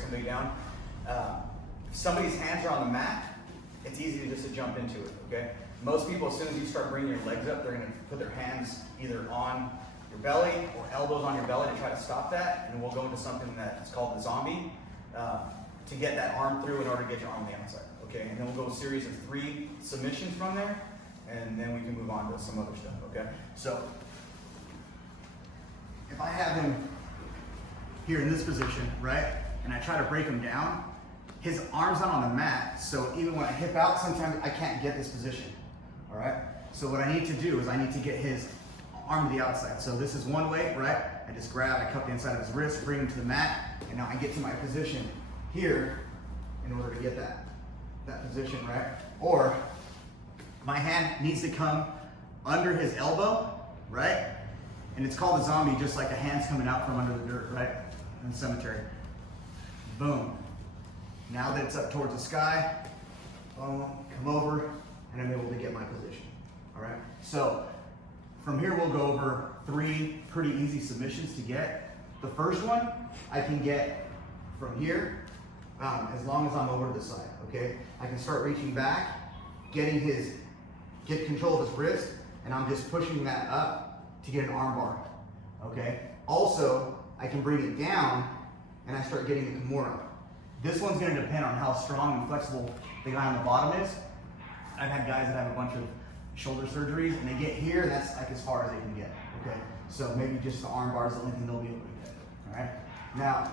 somebody down. If somebody's hands are on the mat, it's easy to just jump into it, okay? Most people, as soon as you start bringing your legs up, they're gonna put their hands either on your belly or elbows on your belly to try to stop that, and then we'll go into something that's called the zombie to get that arm through in order to get your arm on the outside, okay? And then we'll go a series of 3 submissions from there, and then we can move on to some other stuff, okay? So, if I have him here in this position, right, and I try to break him down, his arm's not on the mat, so even when I hip out, sometimes I can't get this position, all right? So what I need to do is I need to get his arm to the outside. So this is one way, right? I just grab, I cup the inside of his wrist, bring him to the mat, and now I get to my position here in order to get that position, right? Or my hand needs to come under his elbow, right? And it's called a zombie, just like a hand's coming out from under the dirt, right? In the cemetery. Boom. Now that it's up towards the sky, boom, come over, and I'm able to get my position, all right? So from here, we'll go over 3 pretty easy submissions to get. The first one, I can get from here, as long as I'm over to the side, okay? I can start reaching back, get control of his wrist, and I'm just pushing that up to get an arm bar, okay? Also, I can bring it down, and I start getting the Kimura. This one's gonna depend on how strong and flexible the guy on the bottom is. I've had guys that have a bunch of shoulder surgeries, and they get here, and that's like as far as they can get, okay? So maybe just the arm bars, the only thing they'll be able to get, all right? Now,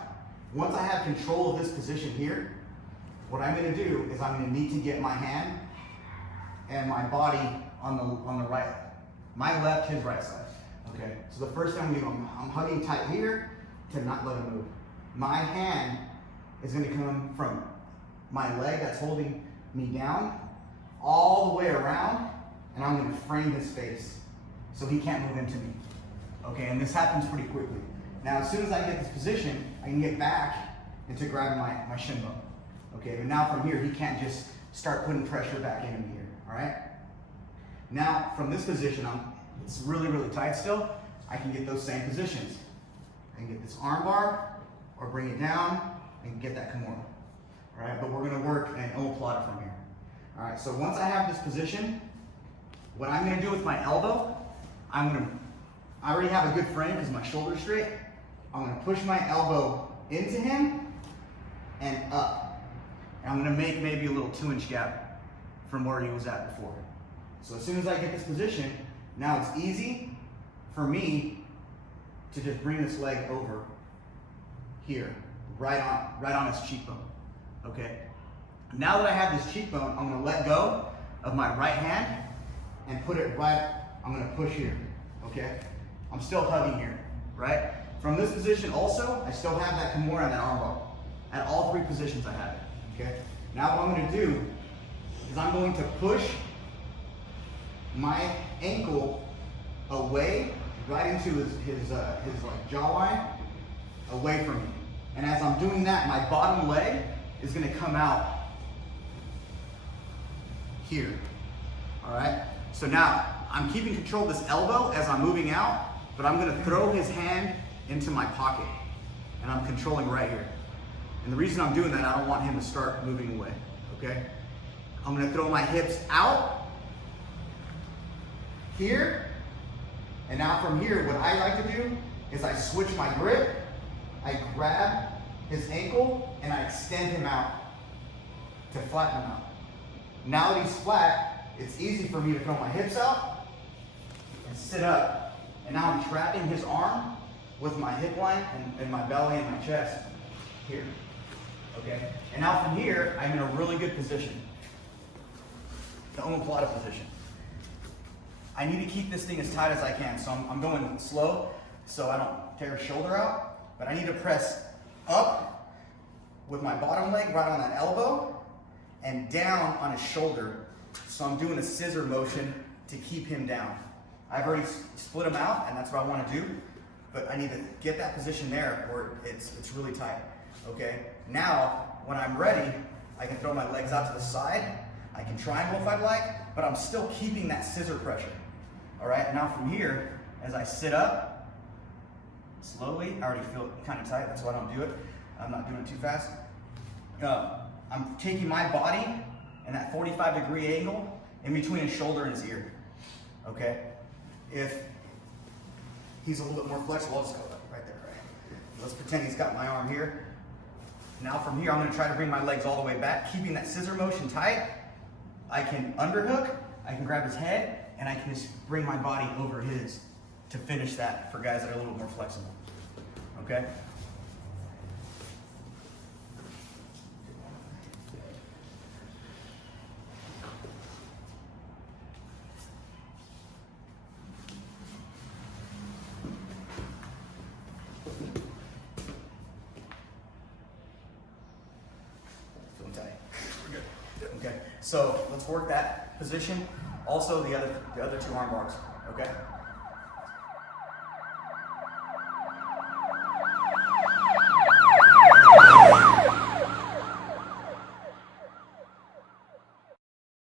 once I have control of this position here, what I'm gonna do is I'm gonna need to get my hand and my body on the right, my left, his right side, okay? So the first thing I'm doing, I'm hugging tight here to not let him move. My hand is gonna come from my leg that's holding me down all the way around, and I'm gonna frame his face so he can't move into me. Okay, and this happens pretty quickly. Now, as soon as I get this position, I can get back into grabbing my shin bone. Okay, but now from here, he can't just start putting pressure back into me here, all right? Now, from this position, it's really, really tight still, I can get those same positions. I can get this arm bar, or bring it down, and get that Kimura, all right? But we're gonna work an Omoplata from here. All right, so once I have this position, what I'm gonna do with my elbow, I already have a good frame because my shoulder's straight. I'm gonna push my elbow into him and up. And I'm gonna make maybe a little 2-inch gap from where he was at before. So as soon as I get this position, now it's easy for me to just bring this leg over here, right on his cheekbone, okay? Now that I have this cheekbone, I'm gonna let go of my right hand and put it right, I'm gonna push here, okay? I'm still hugging here, right? From this position also, I still have that Kimura and that arm bar. At all 3 positions I have it, okay? Now what I'm gonna do is I'm going to push my ankle away, right into his like jawline, away from me. And as I'm doing that, my bottom leg is gonna come out here, all right? So now, I'm keeping control of this elbow as I'm moving out, but I'm gonna throw his hand into my pocket, and I'm controlling right here. And the reason I'm doing that, I don't want him to start moving away, okay? I'm gonna throw my hips out here, and now from here, what I like to do is I switch my grip, I grab his ankle, and I extend him out to flatten him out. Now that he's flat, it's easy for me to throw my hips out and sit up. And now I'm trapping his arm with my hip line and my belly and my chest here, okay? And now from here, I'm in a really good position, the Omoplata position. I need to keep this thing as tight as I can, so I'm going slow so I don't tear his shoulder out, but I need to press up with my bottom leg right on that elbow and down on his shoulder. So I'm doing a scissor motion to keep him down. I've already split him out, and that's what I want to do, but I need to get that position there where it's really tight, okay? Now, when I'm ready, I can throw my legs out to the side. I can triangle if I'd like, but I'm still keeping that scissor pressure, all right? Now from here, as I sit up, slowly, I already feel kind of tight, that's why I don't do it. I'm not doing it too fast. I'm taking my body and that 45-degree angle in between his shoulder and his ear. Okay? If he's a little bit more flexible, I'll just go right there, right? Let's pretend he's got my arm here. Now from here, I'm gonna try to bring my legs all the way back, keeping that scissor motion tight. I can underhook, I can grab his head, and I can just bring my body over his to finish that for guys that are a little bit more flexible. Okay? Feeling tight. We're good. Okay, so let's work that position. Also the other two arm bars. Okay?